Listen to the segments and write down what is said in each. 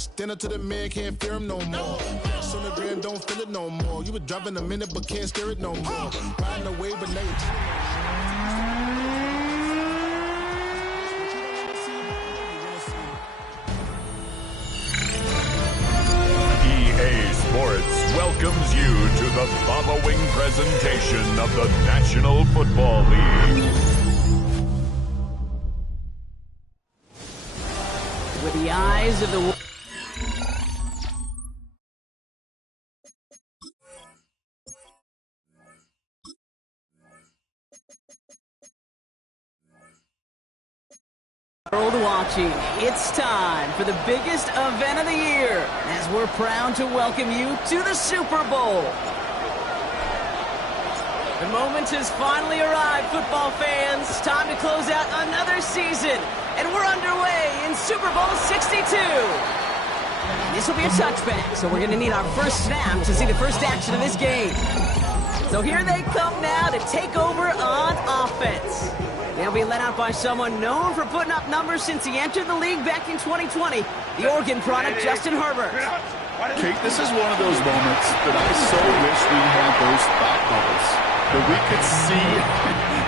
Stand up to the man, can't fear him no more. On the gram, don't feel it no more. You were driving a minute, but can't steer it no more. Riding away, but now EA Sports welcomes you to the following presentation of the National Football League. With the eyes of the world. Watching, it's time for the biggest event of the year as we're proud to welcome you to the Super Bowl. The moment has finally arrived, football fans. Time to close out another season, and we're underway in Super Bowl 62. And this will be a touchback, so we're going to need our first snap to see the first action of this game. So here they come now to take over on offense. They'll be led out by someone known for putting up numbers since he entered the league back in 2020, the Oregon product, Justin Herbert. Kate, this is one of those moments that I so wish we had those thought bubbles, that we could see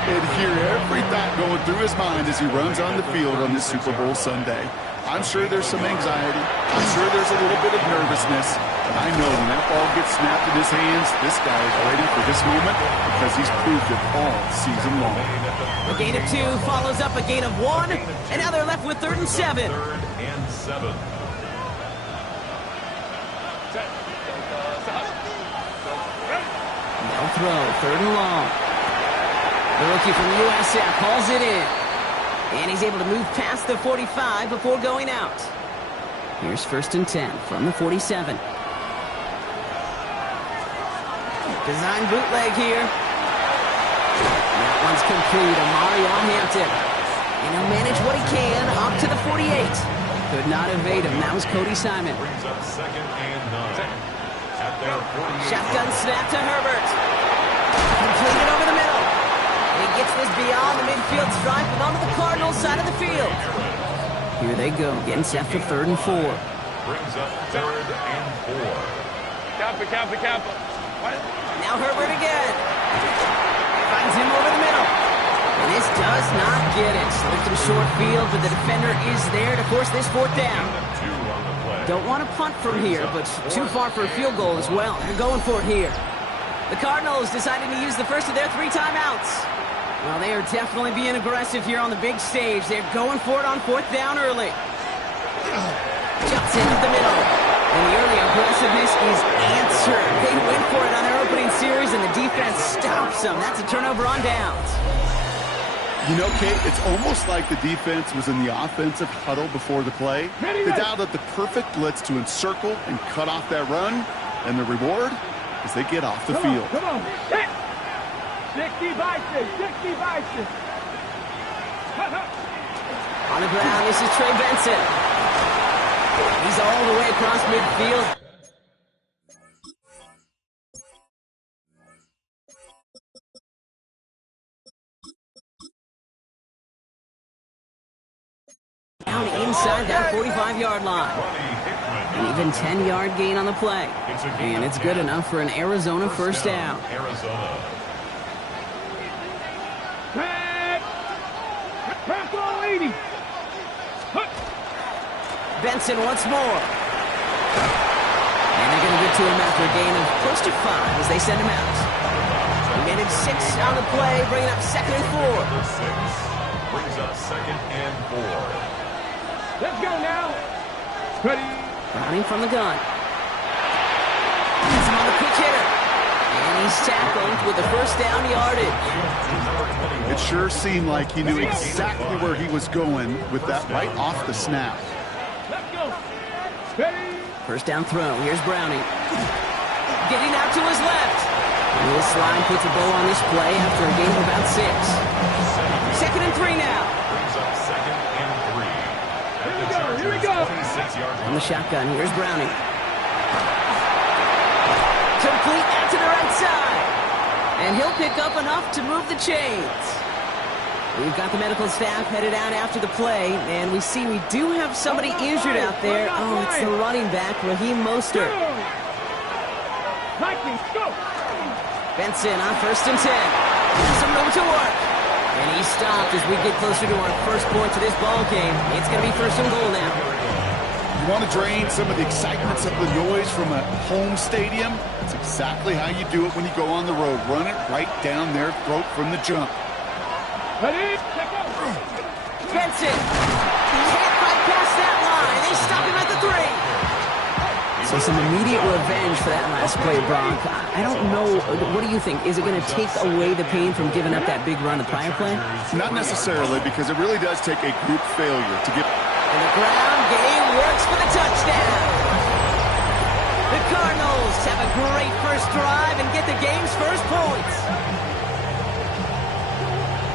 and hear every thought going through his mind as he runs on the field on this Super Bowl Sunday. I'm sure there's some anxiety. I'm sure there's a little bit of nervousness. But I know when that ball gets snapped in his hands, this guy is ready for this moment because he's proved it all season long. A gain of 2 follows up a gain of 1, and now they're left with 3rd and 7. Third and 7. No throw, 3rd and long. The rookie from USF hauls it in. And he's able to move past the 45 before going out. Here's 1st and 10 from the 47. Design bootleg here. That one's complete. Omarion Hampton. And he'll manage what he can up to the 48. Could not evade him. That was Cody Simon. Brings up 2nd and 9. At their 48. Shotgun snap to Herbert. Completed over the middle. And he gets this beyond the midfield stripe and onto the Cardinals side of the field. Here they go, getting set for 3rd and 4. Brings up 3rd and 4. Kappa. Now Herbert again. Finds him over the middle. And this does not get it. Slipped in short field, but the defender is there to force this 4th down. Don't want to punt from here, but too far for a field goal as well. They're going for it here. The Cardinals decided to use the first of their 3 timeouts. Well, they are definitely being aggressive here on the big stage. They're going for it on 4th down early. Jumps into the middle. And the early aggressiveness is answered. They went for it on their opening series, and the defense stops them. That's a turnover on downs. You know, Kate, it's almost like the defense was in the offensive huddle before the play. They dialed up the perfect blitz to encircle and cut off that run, and the reward is they get off the field. Come on. 60 vices. On the ground, this is Trey Benson. He's all the way across midfield. Down inside that 45-yard line. An even 10-yard gain on the play. And it's good enough for an Arizona first down. Benson once more. And they're going to get to him after a gain of close to 5 as they send him out. He managed 6 on the play, bringing up 2nd and 4. Brings up 2nd and 4. Let's go now. Ready. Browning from the gun. He's on the quick hitter. And he's tackled with the first down yardage. It sure seemed like he knew exactly where he was going with that right off the snap. Let's go. Ready. First down throw. Here's Browning. Getting out to his left. And this slide puts a bow on this play after a gain of about 6. 2nd and 3 now. Brings up 2nd and 3. Here we go. On the shotgun, here's Browning. Complete out to the right side. And he'll pick up enough to move the chains. We've got the medical staff headed out after the play, and we see we do have somebody injured out there. Oh, it's the running back, Raheem Mostert. Vikings, go! Benson on 1st and 10. Has some room to work. And he stopped as we get closer to our first point to this ball game. It's going to be 1st and goal now. You want to drain some of the excitement, some of the noise from a home stadium? That's exactly how you do it when you go on the road. Run it right down their throat from the jump. Ready? Check out. Benson can't fight past that line. They stop him at the 3. So some immediate revenge for that last play, Brock. I don't know. What do you think? Is it going to take away the pain from giving up that big run the prior play? Not necessarily, because it really does take a group failure to get... And the ground game works for the touchdown. The Cardinals have a great first drive and get the game's first points.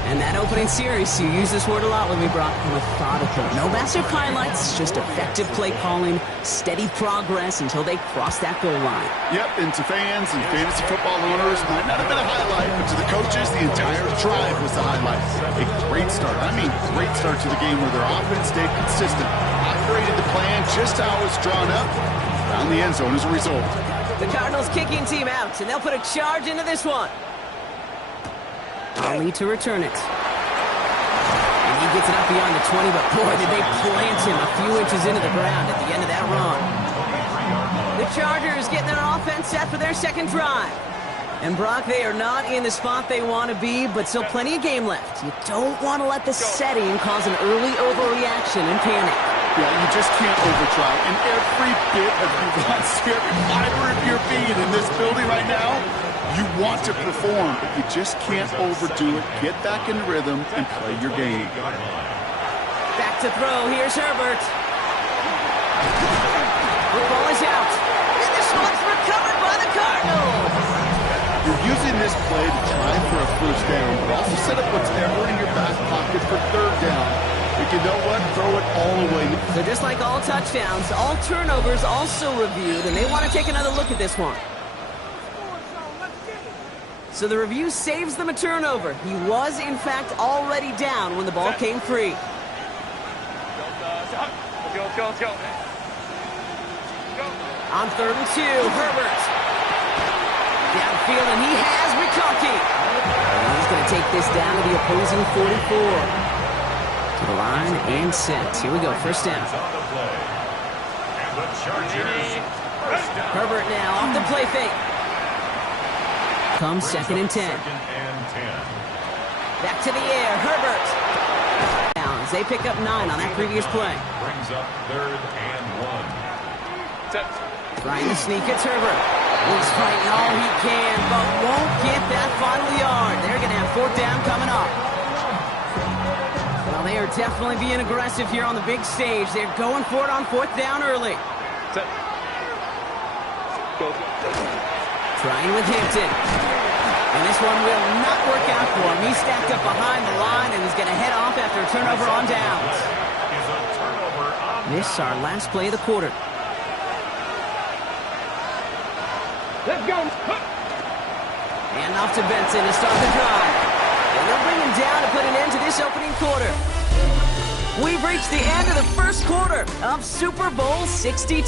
And that opening series, you use this word a lot with me, Brock, methodical. No massive highlights, just effective play calling, steady progress until they cross that goal line. Yep, and to fans and fantasy football owners, might not have been a highlight, but to the coaches, the entire drive was the highlight. A great start. I mean, great start to the game where their offense stayed consistent, operated the plan just how it was drawn up, found the end zone as a result. The Cardinals kicking team out, and they'll put a charge into this one. Ali to return it. And he gets it up beyond the 20, but boy, did they plant him a few inches into the ground at the end of that run. The Chargers getting their offense set for their second drive. And Brock, they are not in the spot they want to be, but still plenty of game left. You don't want to let the setting cause an early overreaction and panic. Yeah, you just can't overtry. And every bit of you wants, every fiber of your being in this building right now, you want to perform, but you just can't overdo it. Get back in rhythm and play your game. Back to throw. Here's Herbert. The ball is out. And this one's recovered by the Cardinals. You're using this play to try for a first down, but also set up whatever in your back pocket for third down. But you know what? Throw it all away. So just like all touchdowns, all turnovers also reviewed, and they want to take another look at this one. So the review saves them a turnover. He was, in fact, already down when the ball came free. Let's go. On 3rd and 2, Herbert. Downfield, and he has McConkey. And he's going to take this down to the opposing 44. To the line and set. Here we go, first down. Herbert now off the play fake. Comes 2nd and 10. Back to the air, Herbert. Downs. They pick up 9 on that previous play. Brings up 3rd and 1. Trying to sneak, it's Herbert. He's fighting all he can, but won't get that final yard. They're going to have 4th down coming up. Well, they are definitely being aggressive here on the big stage. They're going for it on 4th down early. Trying with Hampton. And this one will not work out for him. He's stacked up behind the line and he's going to head off after a turnover on downs. This is our last play of the quarter. Let's go. And off to Benson to start the drive. And they'll bring him down to put an end to this opening quarter. We've reached the end of the first quarter of Super Bowl 62.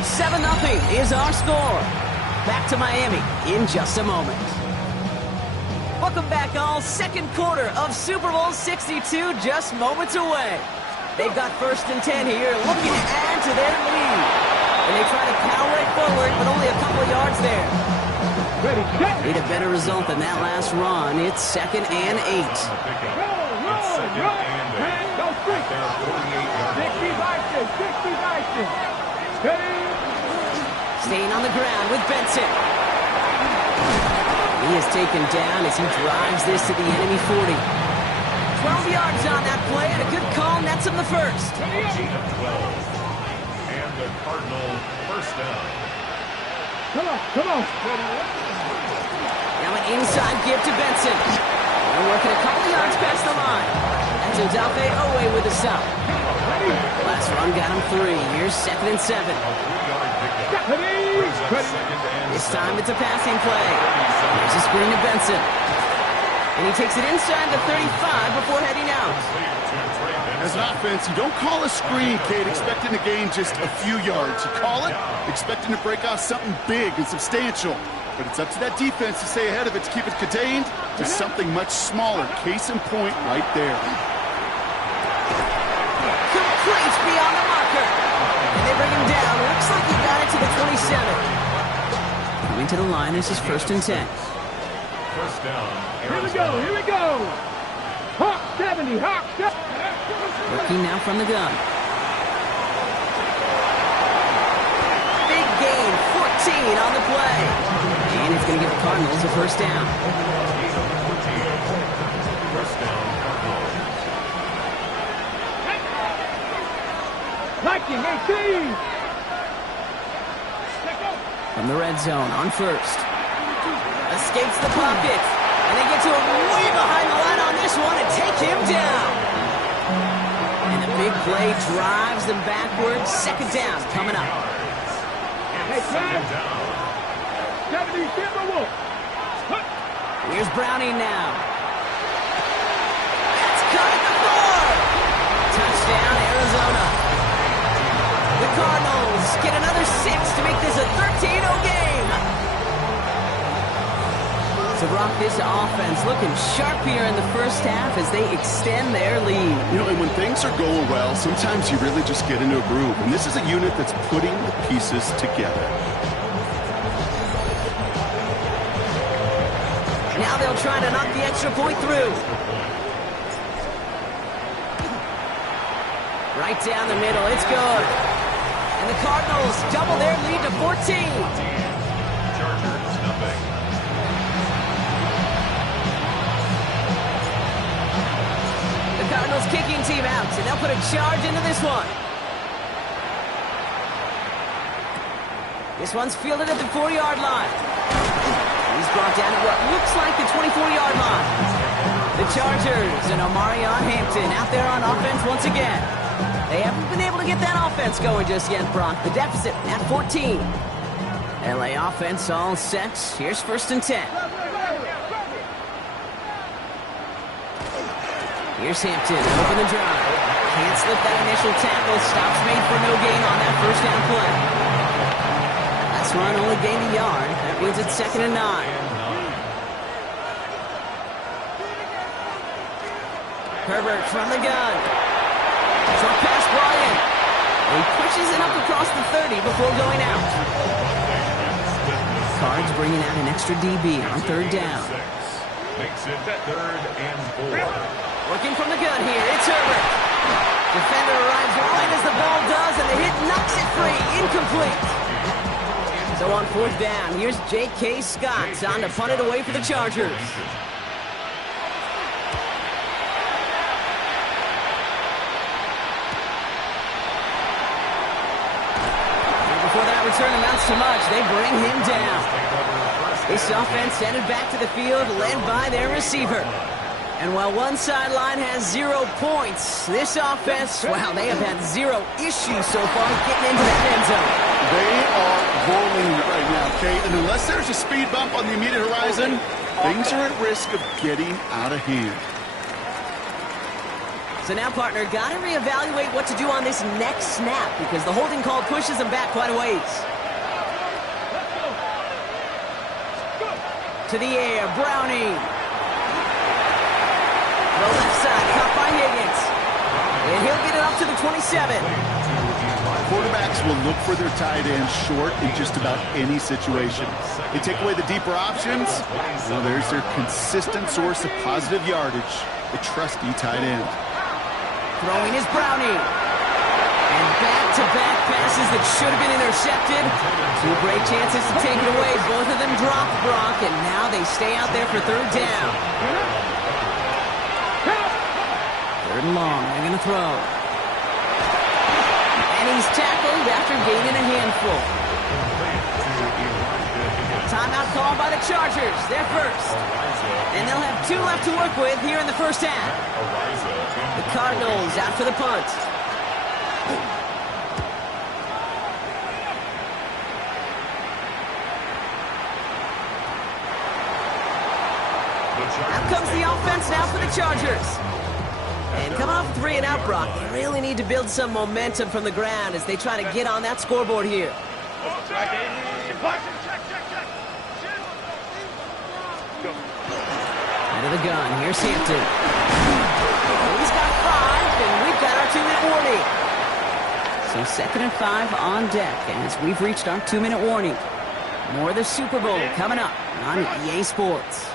7-0 is our score. Back to Miami in just a moment. Welcome back, all. Second quarter of Super Bowl 62 just moments away. They've got 1st and 10 here, looking to add to their lead. And they try to power it forward, but only a couple yards there. Ready, set. Need a better result than that last run. It's 2nd and 8. Roll. Go straight. 60 by 10. Staying on the ground with Benson. He is taken down as he drives this to the enemy 40. 12 yards on that play, and a good call nets him the first. And the Cardinal first down. Come on. Now an inside give to Benson. They're working a couple yards past the line. That's Odafe Owe with the stop. Last run got him 3. Here's 2nd and 7. This time it's a passing play. There's a screen to Benson. And he takes it inside the 35 before heading out. As an offense, you don't call a screen, Kate, expecting to gain just a few yards. You call it expecting to break off something big and substantial. But it's up to that defense to stay ahead of it, to keep it contained to something much smaller. Case in point right there. Complete beyond the marker. And they bring him down. Looks like he got it to the 27. Coming to the line, this is 1st and 10. First down. Here we go, here we go. Hawk 70, Hawk 70. Working now from the gun. Big gain, 14 on the play. And it's going to give the Cardinals a first down. First down. Liking 18. From the red zone on first. Escapes the pocket. And they get to him way behind the line on this one and take him down. And the big play drives them backwards. 2nd down coming up. Hey, Sam. 70 Timberwolves. Here's Browning now. That's cut at the 4. Touchdown, Arizona. The Cardinals get another 6 to make this a 13-0 game. So, Brock, this offense looking sharp here in the first half as they extend their lead. You know, and when things are going well, sometimes you really just get into a groove. And this is a unit that's putting the pieces together. Now they'll try to knock the extra point through. Right down the middle, it's good. And the Cardinals double their lead to 14. Chargers, nothing. The Cardinals kicking team out, and they'll put a charge into this one. This one's fielded at the 4-yard line. He's brought down at what looks like the 24-yard line. The Chargers and Omarion Hampton out there on offense once again. They haven't been able to get that offense going just yet, Brock. The deficit at 14. LA offense all set. Here's 1st and 10. Here's Hampton, open the drive. Can't slip that initial tackle. Stops made for no gain on that 1st down play. Last run only gained a yard. That means it's 2nd and 9. Herbert from the gun. Short pass Bryant. He pushes it up across the 30 before going out. Cards bringing out an extra DB on 3rd down. Makes it 3rd and 4. Working from the gun here, it's Herbert. Defender arrives right as the ball does, and the hit knocks it free. Incomplete. So on 4th down, here's J.K. Scott on to punt it away for the Chargers. Before that return amounts to much, they bring him down. This offense headed back to the field, led by their receiver. And while one sideline has 0 points, this offense, wow, they have had 0 issues so far getting into that end zone. They are rolling right now, Kate. And unless there's a speed bump on the immediate horizon, things are at risk of getting out of hand. So now, partner, got to reevaluate what to do on this next snap because the holding call pushes them back quite a ways. To the air, Browning. The left side, caught by Higgins. And he'll get it up to the 27. Quarterbacks will look for their tight end short in just about any situation. They take away the deeper options. Well, there's their consistent source of positive yardage, the trusty tight end. Throwing is Browning. And back-to-back passes that should have been intercepted. 2 great chances to take it away. Both of them dropped, Brock, and now they stay out there for 3rd down. 3rd and long. They're going to throw. And he's tackled after gaining a handful. Timeout call by the Chargers. They're first. And they'll have 2 left to work with here in the first half. The Cardinals out for the punt. The Out comes the offense now for the Chargers. And coming off a 3-and-out, Brock, they really need to build some momentum from the ground as they try to get on that scoreboard here. Out of the gun, here's Hampton. He's got 5, and we've got our 2-minute warning. So 2nd and 5 on deck, as we've reached our 2-minute warning. More of the Super Bowl coming up on EA Sports.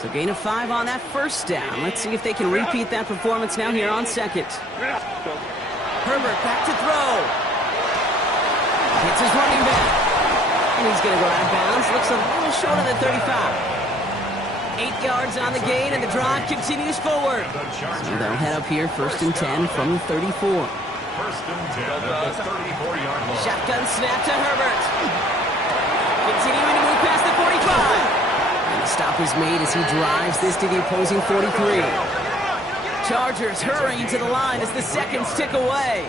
So gain of 5 on that first down. Let's see if they can repeat that performance now here on 2nd. Herbert back to throw. Hits his running back. And he's going to go out of bounds. Looks a little short of the 35. 8 yards on the gain, and the drive continues forward. So they'll head up here 1st and 10 from the 34. 1st and 10 at the 34-yard line. Shotgun snap to Herbert. Continuing to move past the 45. And the stop is made as he drives this to the opposing 43. Chargers hurrying to the line as the seconds tick away.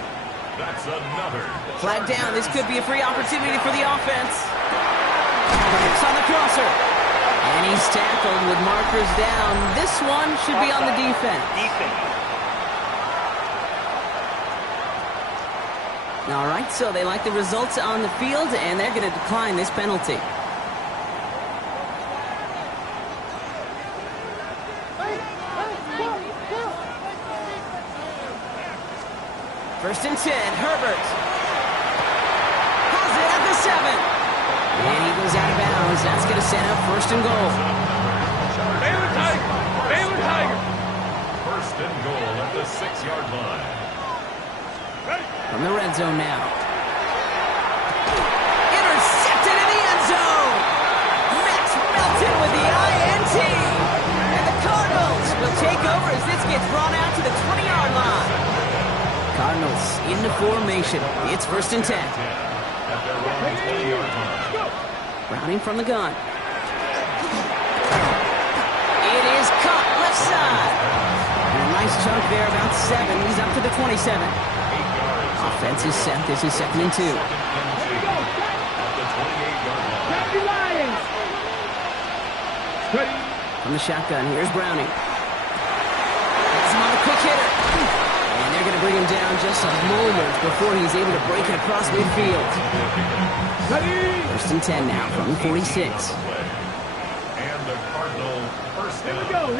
That's another. Flag down. This could be a free opportunity for the offense. Herbert on the crosser. And he's tackled with markers down. This one should be on the defense. All right, so they like the results on the field, and they're going to decline this penalty. First and 10, Herbert. Has it at the 7. And he goes out of bounds. That's going to set up 1st and goal. Baylor Tiger! Baylor Tiger! 1st and goal at the 6-yard line. From the red zone now. Intercepted in the end zone. Max Melton with the INT. And the Cardinals will take over as this gets brought out to the 20-yard line. Cardinals into formation. It's 1st and 10. At their own 20-yard line. Browning from the gun. It is caught left side. And a nice chunk there, about 7. He's up to the 27. Offense is set. This is 2nd and 2. From the shotgun, here's Browning. Gets him on a quick hitter. And they're going to bring him down just a moment before he's able to break it across midfield. 1st and 10 now from the 46. And the Cardinal first down.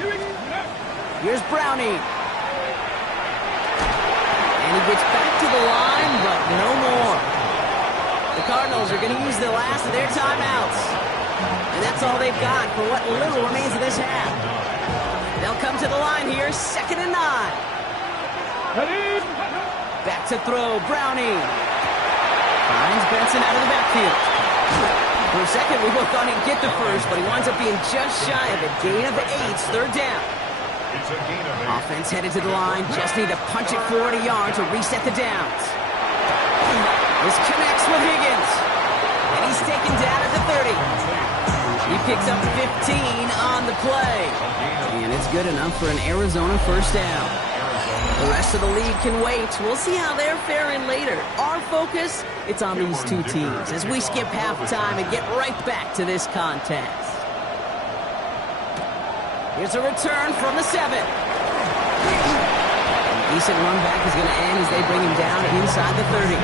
Here's Browning. And he gets back to the line, but no more. The Cardinals are going to use the last of their timeouts. And that's all they've got for what little remains of this half. They'll come to the line here, 2nd and 9. Back to throw, Browning. Finds Benson out of the backfield. For a second, we both thought he'd get the first, but he winds up being just shy of a gain of 8. 3rd down. It's a gain of 8. Offense headed to the line. Just need to punch it 40 yards to reset the downs. This connects with Higgins. And he's taken down at the 30. He picks up 15 on the play. And it's good enough for an Arizona 1st down. The rest of the league can wait. We'll see how they're faring later. Our focus, it's on these two teams as we skip halftime and get right back to this contest. Here's a return from the 7. A decent run back is going to end as they bring him down inside the 30.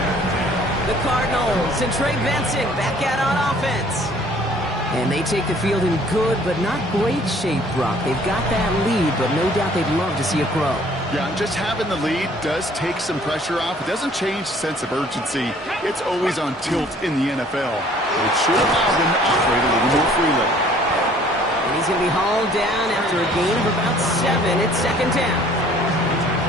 The Cardinals and Trey Benson back out on offense. And they take the field in good but not great shape, Brock. They've got that lead, but no doubt they'd love to see a crow. Yeah, just having the lead does take some pressure off. It doesn't change the sense of urgency. It's always on tilt in the NFL. It should allow them to operate a little more freely. And he's going to be hauled down after a gain of about 7. It's 2nd down.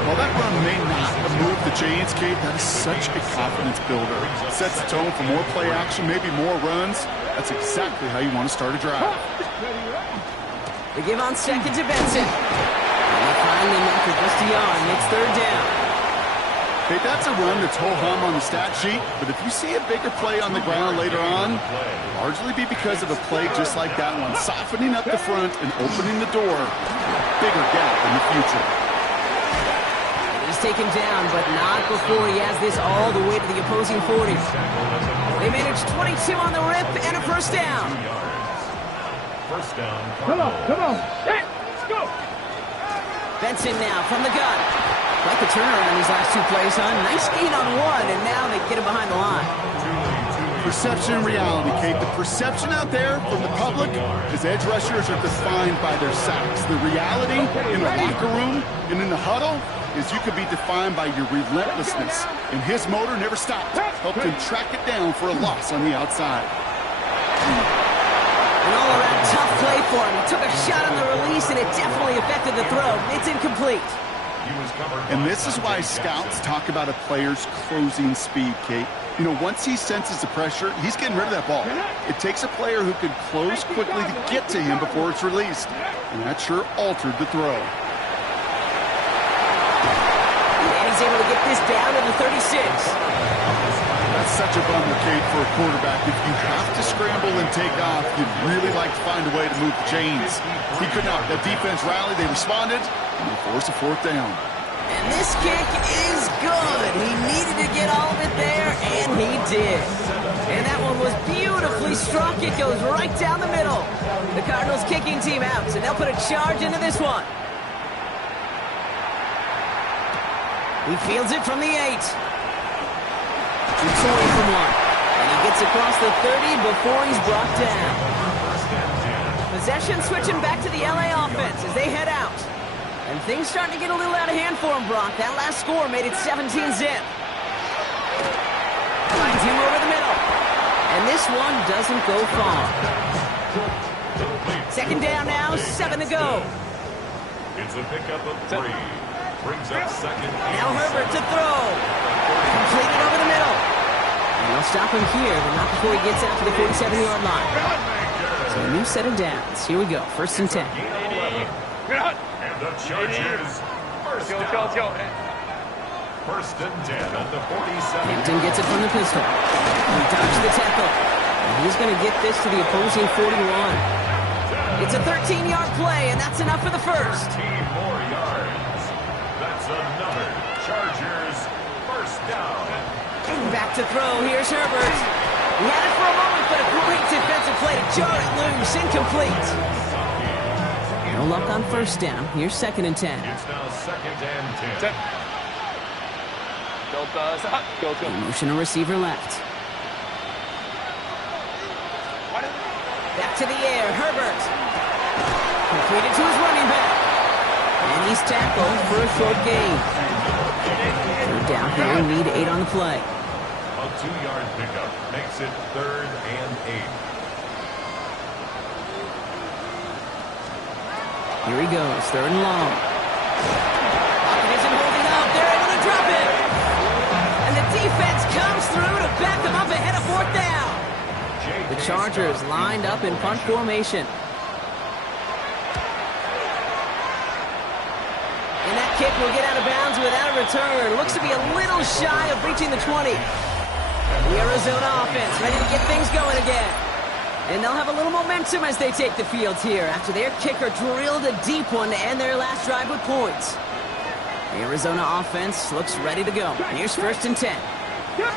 While that run may not have moved the chains, Kate, that is such a confidence builder. It sets the tone for more play action, maybe more runs. That's exactly how you want to start a drive. They give on 2nd to Benson. And they find him after just a yard. It's 3rd down. Hey, that's a run that's ho-hum on the stat sheet, but if you see a bigger play on the ground later on, largely be because of a play just like that one, softening up the front and opening the door, bigger gap in the future. He's taken down, but not before he has this all the way to the opposing 40. They managed 22 on the rip and a 1st down. First down. Come on. go. Benson now from the gun. Like the turnaround these last two plays, huh? Nice gain on one, and now they get him behind the line. Perception and reality, Kate. The perception out there from the public is edge rushers are defined by their sacks. The reality in the locker room and in the huddle is you could be defined by your relentlessness. And his motor never stopped. Helped him track it down for a loss on the outside. An all-around tough play for him. He took a shot on the release, and it definitely affected the throw. It's incomplete. And this is why scouts talk about a player's closing speed, Kate. You know, once he senses the pressure, he's getting rid of that ball. It takes a player who can close quickly to get to him before it's released. And that sure altered the throw. And he's able to get this down to the 36. That's such a bummer, Kate, for a quarterback. If you have to scramble and take off, you'd really like to find a way to move the chains. He could not. The defense rallied, they responded, and they forced a fourth down. And this kick is good. He needed to get all of it there, and he did. And that one was beautifully struck. It goes right down the middle. The Cardinals kicking team out, and they'll put a charge into this one. He fields it from the 8. Keeps away from one. And he gets across the 30 before he's brought down. Possession switching back to the LA offense as they head out. And things starting to get a little out of hand for him, Brock. That last score made it 17-zip. Finds him over the middle. And this one doesn't go far. Second down now, 7 to go. It's a pickup of 3. Brings up second. Now Herbert to throw. Completed over the middle. And they'll stop him here, but not before he gets out to the 47-yard line. So a new set of downs. Here we go, 1st and 10. And the Chargers first down. 1st and 10 at the 47. Hampton gets it from the pistol. He dodged the tackle. And he's going to get this to the opposing 41. It's a 13-yard play, and that's enough for the first. 13 more yards. That's another Chargers first down. Back to throw. Here's Herbert. He had it for a moment, but a great defensive play to jar it loose. Incomplete. No luck on 1st down. Here's 2nd and 10. It's now 2nd and 10. Motion a receiver left. Back to the air. Herbert. Completed to his running back. And he's tackled for a short gain. 3rd down here. Need 8 on the play. A 2-yard pickup makes it 3rd and 8. Here he goes, 3rd and long. Pocket isn't holding up. They're able to drop it. And the defense comes through to back them up ahead of 4th down. The Chargers lined up in punt formation. And that kick will get out of bounds without a return. Looks to be a little shy of reaching the 20. The Arizona offense ready to get things going again. And they'll have a little momentum as they take the field here after their kicker drilled a deep one to end their last drive with points. The Arizona offense looks ready to go. Here's 1st and 10. They'll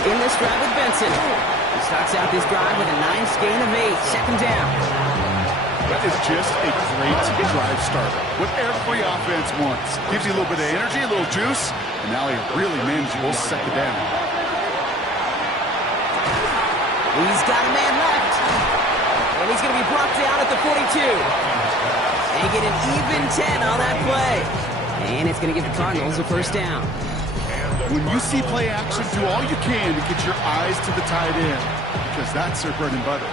begin this drive with Benson. He starts out this drive with a nice gain of 8. 2nd down. That is just a great drive starter. What every offense wants. Gives you a little bit of energy, a little juice, and now a really manageable 2nd down. He's got a man left. And he's going to be brought down at the 42. They get an even 10 on that play. And it's going to give the Cardinals a 1st down. When you see play action, do all you can to get your eyes to the tight end, because that's their bread and butter.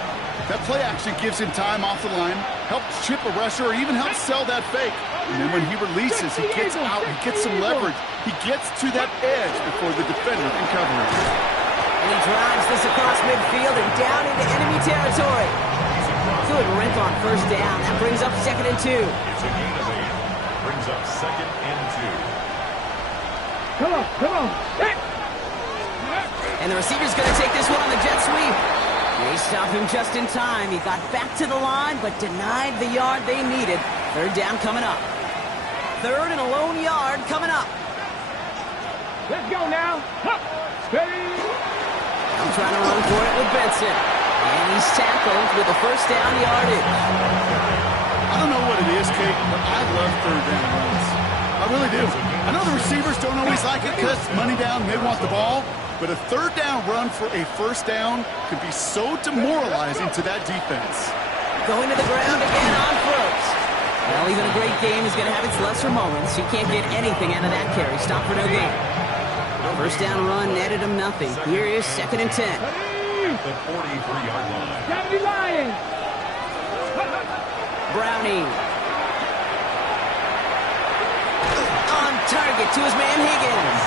That play action gives him time off the line, helps chip a rusher, or even helps sell that fake. And then when he releases, he gets out, he gets some leverage. He gets to that edge before the defender can cover him. And he drives this across midfield and down into enemy territory. Good rip on 1st down. That brings up 2nd and 2. It's a gain of 8. Brings up 2nd and 2. Come on. Hey. And the receiver's going to take this one on the jet sweep. They stop him just in time. He got back to the line, but denied the yard they needed. 3rd down coming up. 3rd and a lone yard coming up. Let's go now. Steady. I'm trying to run for it with Benson. And he's tackled with the 1st down yardage. it is, Kate, but I love third down runs. I really do. I know the receivers don't always like it because money down, they want the ball, but a third down run for a first down could be so demoralizing to that defense. Going to the ground again on first. Well, even a great game is going to have its lesser moments. You can't get anything out of that carry. Stop for no gain. First down run netted him nothing. Here is 2nd and 10. The 43-yard line. Deputy Lions. Browning. On target to his man Higgins.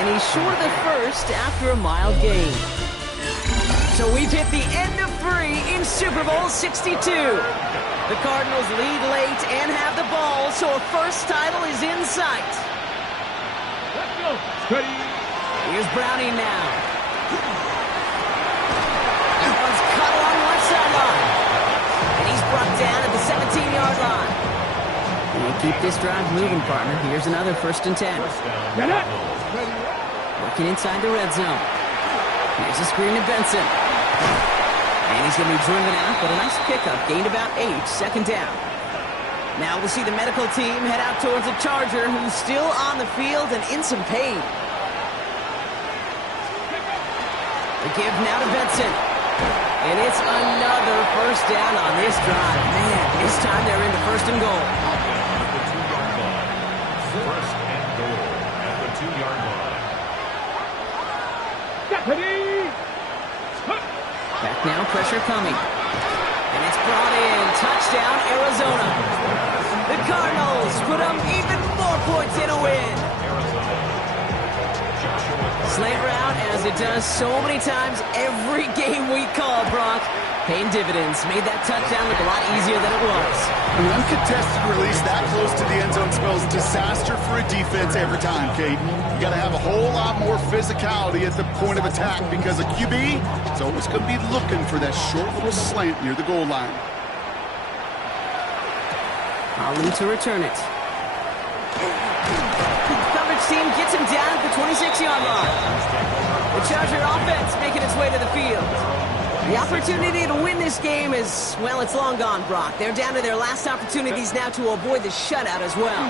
And he's short of the first after a mild gain. So we've hit the end of 3 in Super Bowl 62. The Cardinals lead late and have the ball, so a first title is in sight. Let's go. Steady. Here's Browning now. That one's cut along one sideline. And he's brought down at the 17-yard line. And they keep this drive moving, partner. Here's another 1st and 10. Get it. Working inside the red zone. Here's a screen to Benson. And he's going to be driven out, but a nice pickup. Gained about 8, 2nd down. Now we'll see the medical team head out towards a Charger who's still on the field and in some pain. The give now to Benson. And it's another first down on this drive. Man, this time they're into 1st and goal. At the 2-yard line. 1st and goal at the 2-yard line. Deputy. Back now, pressure coming. And it's brought in. Touchdown, Arizona. The Cardinals put up even more points in a win. Slant route, as it does so many times every game we call, Brock. Paying dividends. Made that touchdown look a lot easier than it was. An uncontested release that close to the end zone spells disaster for a defense every time, Kate. You got to have a whole lot more physicality at the point of attack because a QB is always going to be looking for that short little slant near the goal line. Ali to return it. Coverage team gets him down at the 26-yard line. The Charger offense making its way to the field. The opportunity to win this game is, well, it's long gone, Brock. They're down to their last opportunities now to avoid the shutout as well.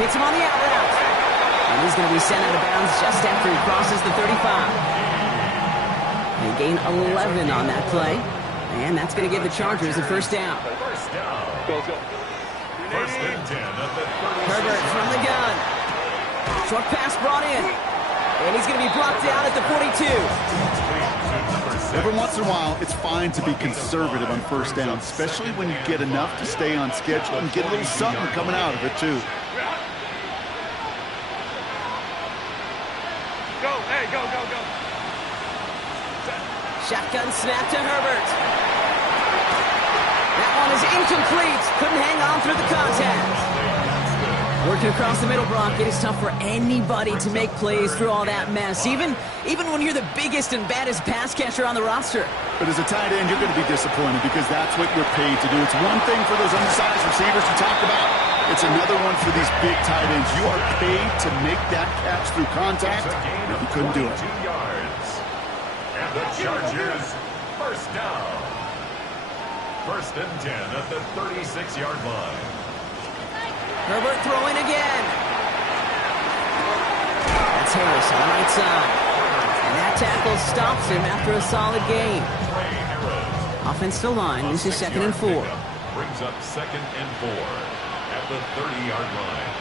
Hits him on the out route. And he's going to be sent out of bounds just after he crosses the 35. They gain 11 on that play. And that's going to give the Chargers a first down. First down. Go. 1st and 10 at the 36. Herbert from the gun. Short pass brought in. And he's going to be brought down at the 42. Every once in a while, it's fine to be conservative on first down, especially when you get enough to stay on schedule and get a little something coming out of it, too. Go. Hey, go. Shotgun snap to Herbert. That one is incomplete. Couldn't hang on through the contact. Working across the middle, Brock, it is tough for anybody to make plays through all that mess, even when you're the biggest and baddest pass catcher on the roster. But as a tight end, you're going to be disappointed because that's what you're paid to do. It's one thing for those undersized receivers you talked about. It's another one for these big tight ends. You are paid to make that catch through contact, and you couldn't do it. 2 yards. And the Chargers, first down. 1st and 10 at the 36-yard line. Herbert throwing again. That's Harris on the right side. And that tackle stops him after a solid gain. Offensive line, this is 2nd and 4. Brings up 2nd and 4 at the 30-yard line.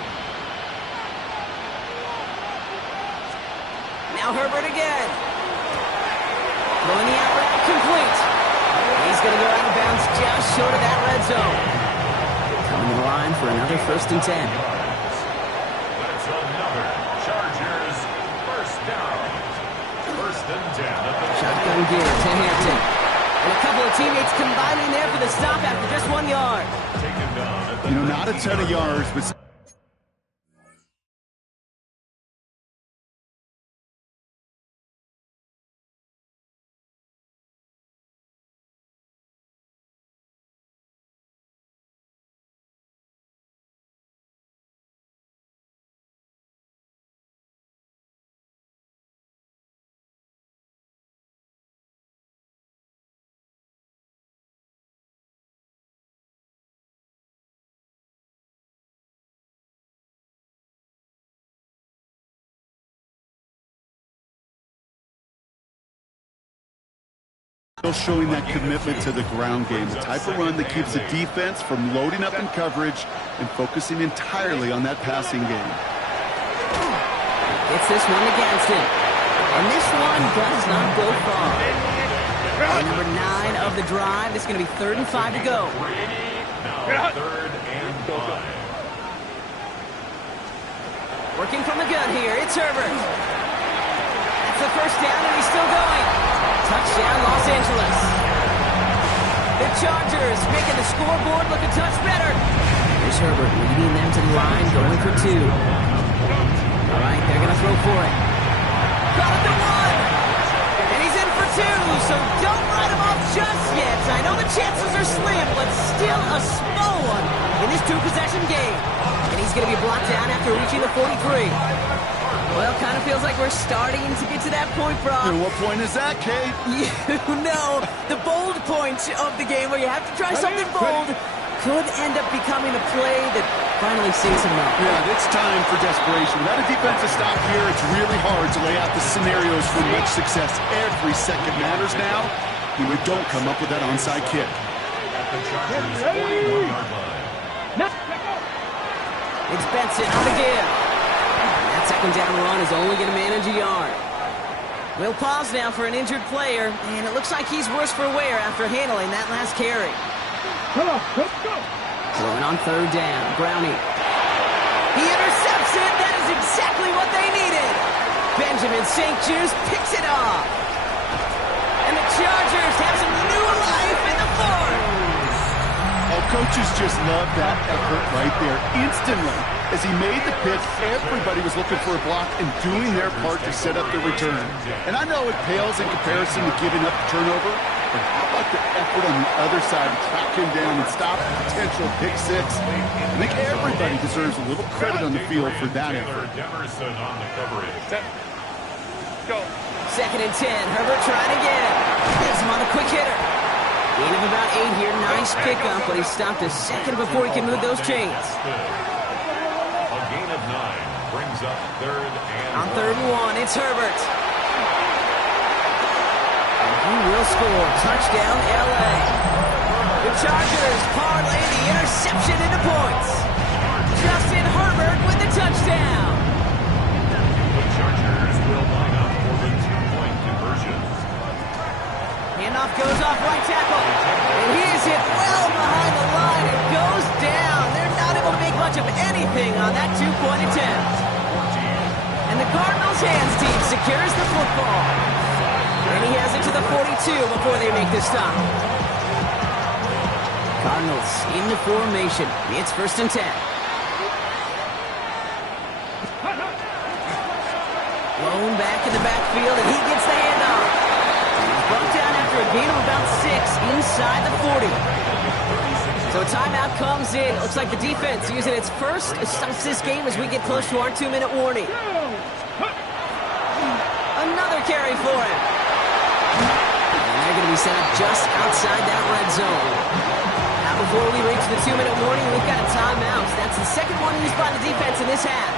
Now Herbert again. Throwing the out route complete. He's going to go out of bounds just short of that red zone. Coming to the line for another 1st and 10. That's another Chargers first down. 1st and 10 at the Shotgun gear to Hampton. And a couple of teammates combining there for the stop after just 1 yard. taken down at the Not a ton of yards, but Still showing that commitment to the ground game, the type of run that keeps the defense from loading up in coverage and focusing entirely on that passing game. Gets this one against him. And this one does not go far. And number 9 of the drive. It's going to be 3rd and 5 to go. Now 3rd and 5. Working from the gun here. It's Herbert. That's the first down, and he's still going. Touchdown, Los Angeles. The Chargers making the scoreboard look a touch better. Here's Herbert leading them to the line, going for 2. All right, they're going to throw for it. Got it to 1. And he's in for 2, so don't write him off just yet. I know the chances are slim, but still a small one in this 2-possession game. And he's going to be blocked down after reaching the 43. Well, kind of feels like we're starting to get to that point, Brock. And what point is that, Kate? You know, the bold point of the game where you have to try something bold could end up becoming a play that finally sees him up. Yeah, it's time for desperation. Without a defensive stop here, it's really hard to lay out the scenarios for much success. Every second matters now when we don't come up with that onside kick. At the Chargers' 41-yard line. It's Benson on the give. That second down run is only going to manage a yard. We'll pause now for an injured player, and it looks like he's worse for wear after handling that last carry. Come on, let's go. Throwing on 3rd down, Browning. He intercepts it. That is exactly what they needed. Benjamin St. Juste picks it off. And the Chargers have some new life in the fourth. Oh, coaches just love that effort right there. Instantly, as he made the pitch, everybody was looking for a block and doing their part to set up the return. And I know it pales in comparison to giving up the turnover, but how about the effort on the other side to track him down and stop a potential pick 6? I think everybody deserves a little credit on the field for that effort. Demerson on the coverage. Go. 2nd and 10. Herbert trying again. Gets him on the quick hitter. Gain of about 8 here. Nice pickup, but he stopped a second before he can move those chains. A gain of 9 brings up 3rd and On 3rd and 1, it's Herbert. And he will score. Touchdown, L.A. The Chargers parlay the interception into points. Justin Herbert with the touchdown. The Chargers will line up for the 2-point conversion. Handoff goes off right tackle. And he is hit well behind the line and goes down. They're not able to make much of anything on that 2-point attempt. And the Cardinals' hands team secures the football. And he has it to the 42 before they make the stop. Cardinals in the formation. It's 1st and 10. Blown back in the backfield, and he gets the handoff. Brought down after a gain of about 6 inside the 40. So a timeout comes in. Looks like the defense using its first stops this game as we get close to our 2-minute warning. Another carry for him. And they're going to be set up just outside that red zone. Now before we reach the 2-minute warning, we've got a timeout. That's the second one used by the defense in this half.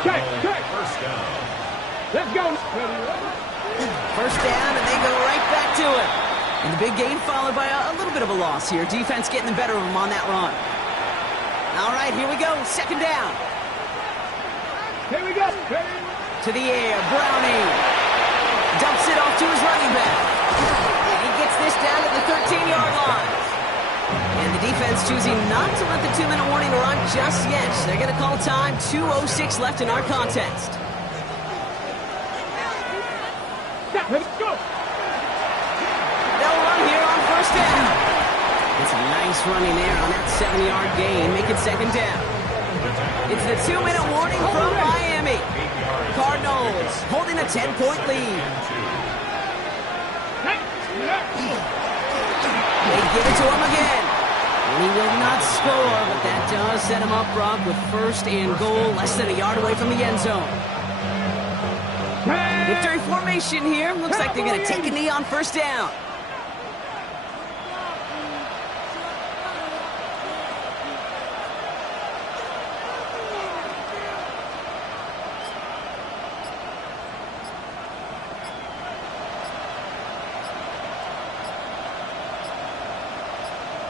Check. First down. Let's go. First down, and they go right back to it. And the big gain followed by a little bit of a loss here. Defense getting the better of them on that run. All right, here we go. 2nd down. Here we go. To the air, Browning. Dumps it off to his running back. And he gets this down at the 13-yard line. And the defense choosing not to let the 2-minute warning run just yet. They're going to call time. 2:06 left in our contest. Let's go. They'll run here on 1st down. It's a nice running there on that 7-yard gain. Make it 2nd down. It's the 2-minute warning from Miami. Cardinals holding a 10-point lead. They give it to him again. And he will not score, but that does set him up, Brock, with 1st and goal, less than a yard away from the end zone. Victory formation here. Looks like they're going to take a knee on 1st down.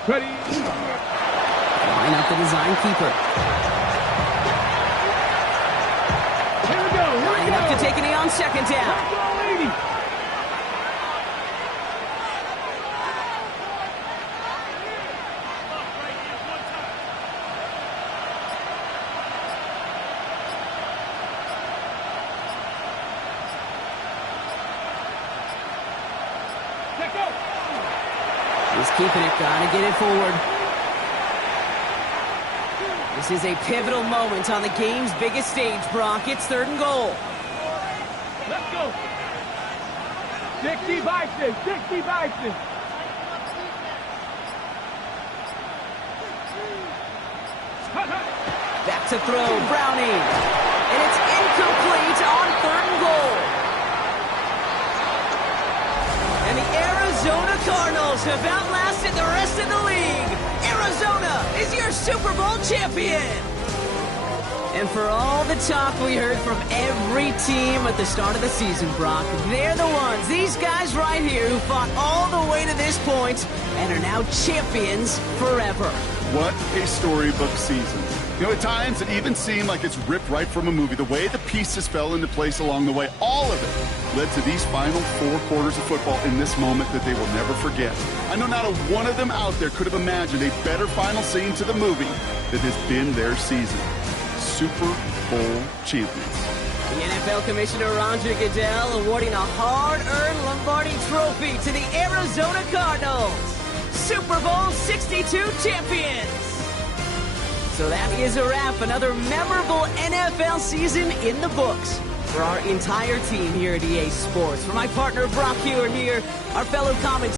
Ready. Line up the design keeper. Here we go. Lining up to take a knee on second down. Let's go, 80. He's keeping it, gotta get it forward. This is a pivotal moment on the game's biggest stage, Brock. It's 3rd and goal. Let's go. 60 Bison. 60 Bison. Back to throw, Browning. And it's incomplete on 3rd and goal. And the Arizona Cardinals have outlasted the rest of the league. Arizona is your Super Bowl champion. And for all the talk we heard from every team at the start of the season, Brock, they're the ones, these guys right here, who fought all the way to this point and are now champions forever. What a storybook season. You know, at times it even seemed like it's ripped right from a movie. The way the pieces fell into place along the way, all of it led to these final 4 quarters of football in this moment that they will never forget. I know not a one of them out there could have imagined a better final scene to the movie that has been their season. Super Bowl champions. The NFL Commissioner Roger Goodell awarding a hard-earned Lombardi Trophy to the Arizona Cardinals. Super Bowl 62 champions. So that is a wrap. Another memorable NFL season in the books for our entire team here at EA Sports. For my partner Brock Huard here, our fellow commentators.